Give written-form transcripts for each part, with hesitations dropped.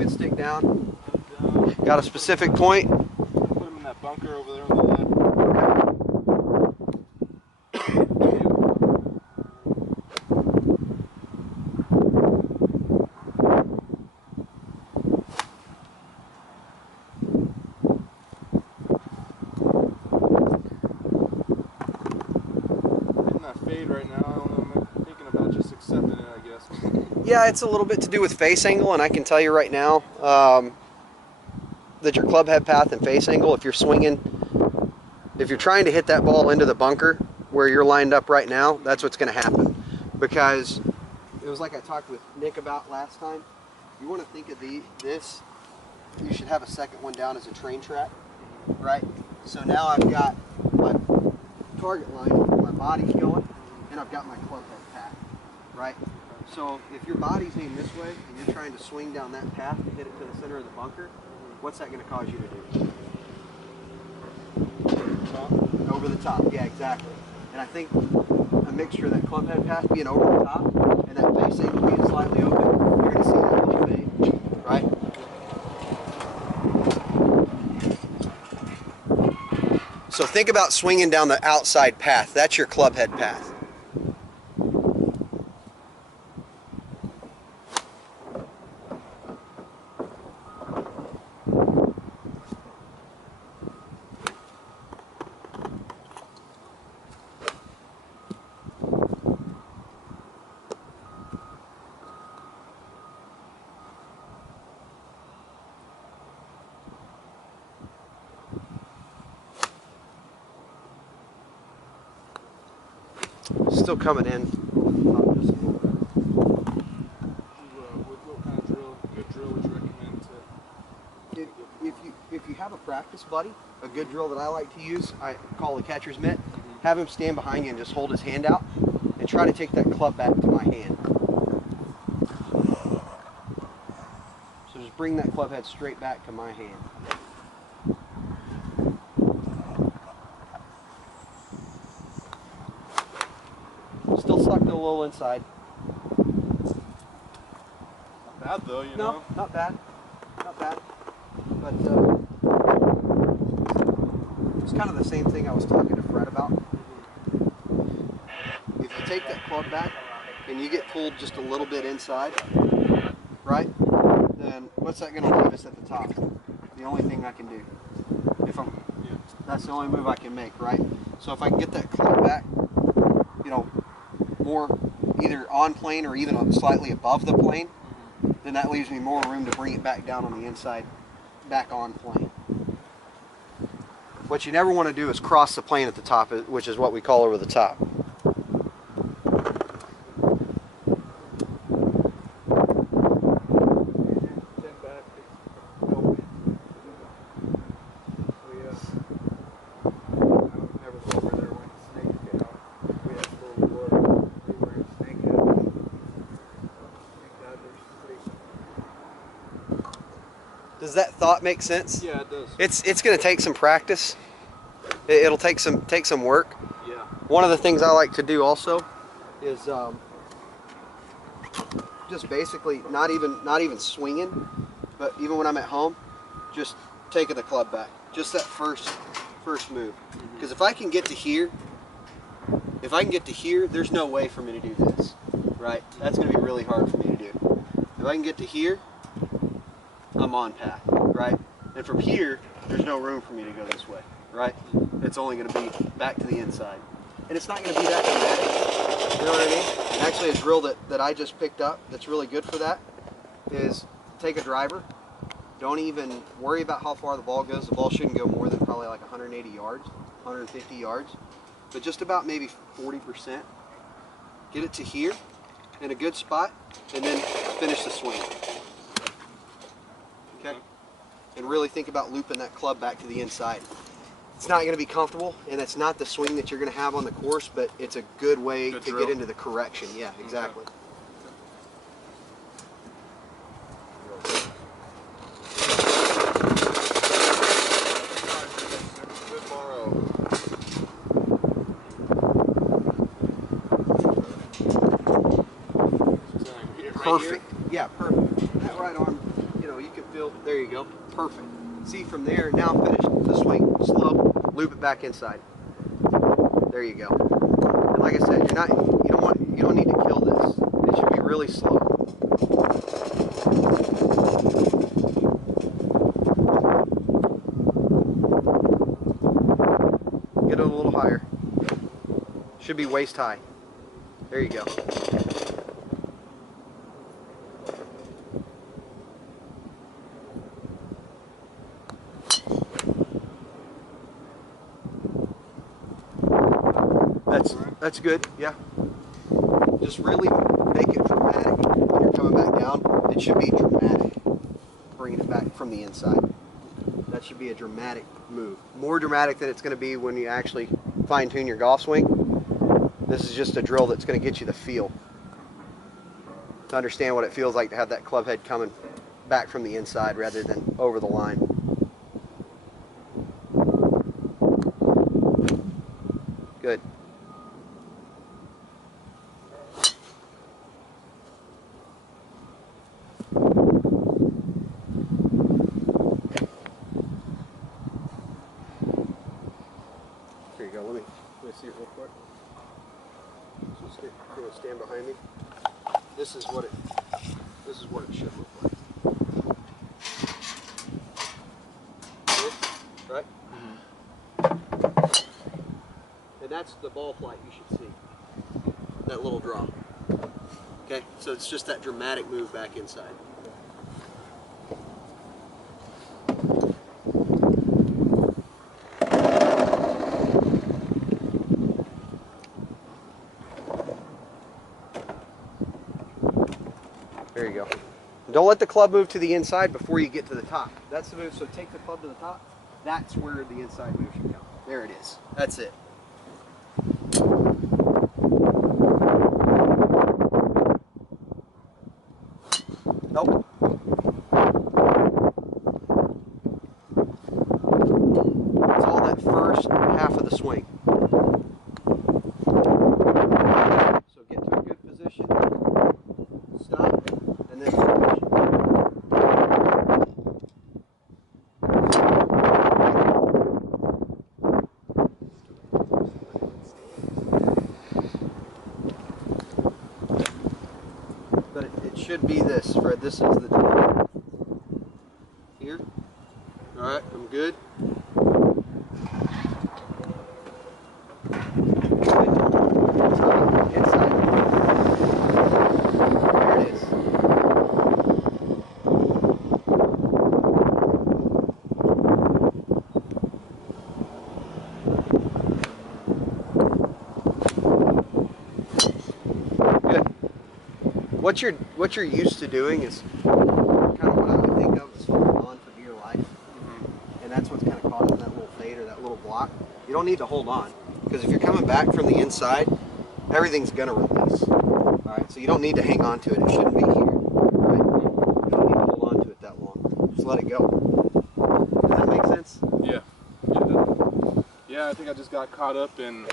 it stick down. Got a specific point? Put them in that bunker over there on the left. Hitting that fade right now, I don't know, I'm thinking about just accepting it, I guess. Yeah, it's a little bit to do with face angle, and I can tell you right now that your club head path and face angle, if you're swinging, if you're trying to hit that ball into the bunker where you're lined up right now, that's what's going to happen. Because it was like I talked with Nick about last time. You want to think of this, you should have a second one down as a train track, right? So now I've got my target line where my body's going, and I've got my club head path, right? So if your body's aimed this way and you're trying to swing down that path to hit it to the center of the bunker, what's that going to cause you to do? Over the top, yeah, exactly. And I think a mixture of that club head path being over the top and that face angle being slightly open, you're going to see that little fade, right? So think about swinging down the outside path. That's your club head path. Still coming in. What kind of drill, good drill would you recommend to? If you have a practice buddy, a good drill that I like to use, I call the catcher's mitt. Have him stand behind you and just hold his hand out and try to take that club back to my hand. So just bring that club head straight back to my hand. Still sucked a little inside. Not bad though, you know? No, not bad. Not bad. But it's kind of the same thing I was talking to Fred about. If you take that club back and you get pulled just a little bit inside, right? Then what's that going to leave us at the top? The only thing I can do. That's the only move I can make, right? So if I can get that club back, you know, more either on plane or even slightly above the plane, then that leaves me more room to bring it back down on the inside, back on plane. What you never want to do is cross the plane at the top, which is what we call over the top. Does that thought make sense? Yeah, it does. It's going to take some practice. It'll take some work. Yeah. One of the things I like to do also is just basically not even swinging, but even when I'm at home, just taking the club back. Just that first move. Because if I can get to here, there's no way for me to do this. Right? That's going to be really hard for me to do. If I can get to here, I'm on path, right? And from here, there's no room for me to go this way, right? It's only going to be back to the inside. And it's not going to be that dramatic, you know what I mean? And actually a drill that I just picked up that's really good for that is take a driver. Don't even worry about how far the ball goes. The ball shouldn't go more than probably like 180 yards, 150 yards. But just about maybe 40%. Get it to here in a good spot, and then finish the swing. Okay? And really think about looping that club back to the inside. It's not going to be comfortable, and it's not the swing that you're going to have on the course, but it's a good way to get into the correction. Yeah, exactly. Perfect. Yeah, perfect. That right arm, you know, know, you can feel, there you go, perfect. See from there, now finish the swing, slow, loop it back inside. There you go. And like I said, you don't need to kill this. It should be really slow. Get it a little higher. Should be waist high. There you go. That's good, yeah. Just really make it dramatic. When you're coming back down, it should be dramatic. Bringing it back from the inside. That should be a dramatic move. More dramatic than it's going to be when you actually fine-tune your golf swing. This is just a drill that's going to get you the feel. To understand what it feels like to have that club head coming back from the inside rather than over the line. Good. There you go. Let me see it real quick. So stand behind me. This is what it should look like. Right? Mm-hmm. And that's the ball flight you should see. That little drop. Okay? So it's just that dramatic move back inside. There you go. Don't let the club move to the inside before you get to the top. That's the move. So take the club to the top. That's where the inside move should go. There it is. That's it. Nope. It's all that first half of the swing. So get to a good position. Stop, and then finish. But it should be this, Fred. This is the drill. Here. All right, I'm good. Inside. There it is. Good. What you're used to doing is kind of what I would think of as holding on for dear life. Mm-hmm. And that's what's kind of causing that little fade or that little block. You don't need to hold on, because if you're coming back from the inside, everything's going to release. All right, so you don't need to hang on to it. It shouldn't be here. Right? You don't need to hold on to it that long. Just let it go. Does that make sense? Yeah. Yeah, I think I just got caught up in,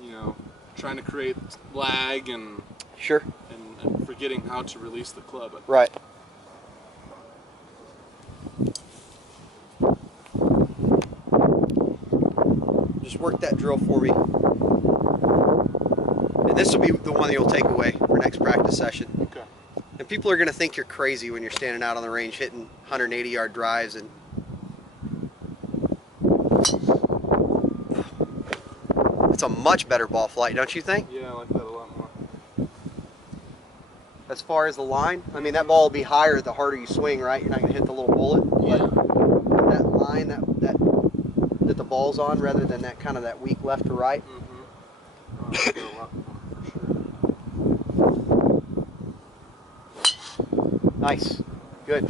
you know, trying to create lag and Sure. and forgetting how to release the club. Right. Just work that drill for me. And this will be the one that you'll take away for next practice session. Okay. And people are going to think you're crazy when you're standing out on the range hitting 180-yard drives. And it's a much better ball flight, don't you think? Yeah, I like that a lot more. As far as the line, I mean, that ball will be higher the harder you swing, right? You're not going to hit the little bullet. Yeah. But that line that the ball's on, rather than that kind of that weak left to right. Mm-hmm. I like that a lot more, for sure. Nice. Good.